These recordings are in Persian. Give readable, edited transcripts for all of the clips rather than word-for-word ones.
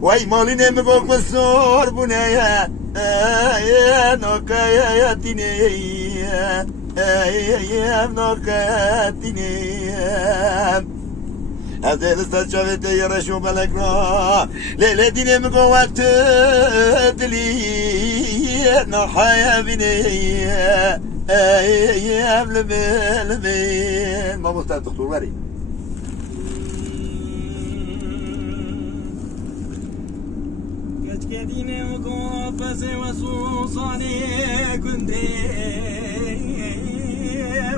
وای مالی نمیگو بسور بونه نوکای تینه نوکاتینه از دلست شوید یارشو ملک را لیل دینه میگو وقت دلی نحیا بینه لمن ما مستعد دكتور وري كديني وقفز وصوصاني كنت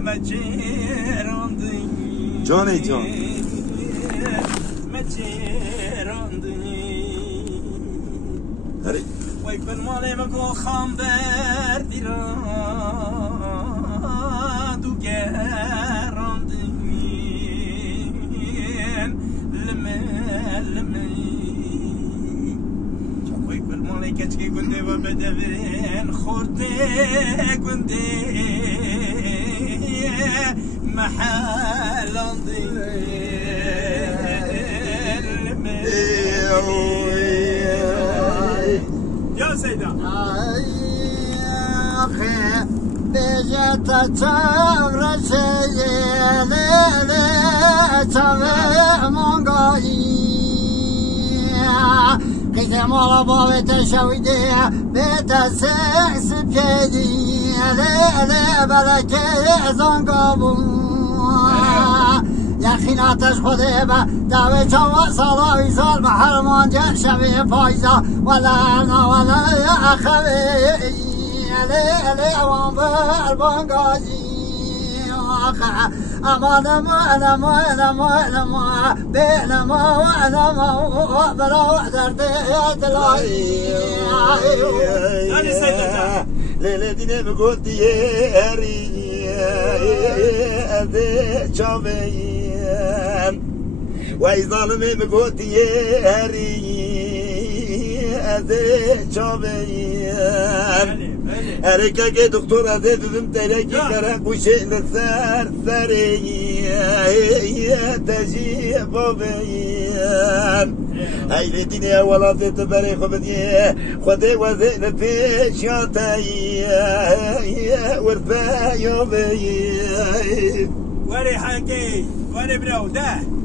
مجيراندي جوني جون مجيراندي هري ويكون مالي مكو خامبر ديران دوغاراندي لمن كتكي كنتي وبدفين خورتي كنتي محل عندي يا سيدة أخي بيجت تمر سيدي تمر منقاي قيت مالا بابت شويدي بيت السيس بكيدي ليلي بلكي زنقابو يا خيناتش خودي با داوي جوا صلاوي زال محرمان جن شبي فايزة ولا أنا ولا يا أخوي ليلي وان بالبنغازي أمان ما بين ما وأنا ما بلا وحدة دلاي ليلة ديني بقول دياري أذي شامين وأي ظالمي بقول دياري أذي شامين أريكا كي دكتور أذي دم تلاقي كرا وشيء للثار ثري تجي بابين هاي لدنيا ولا تتبري خبدي خدي وذين بيشاتي ورثا يومي وري حكي وري برو ده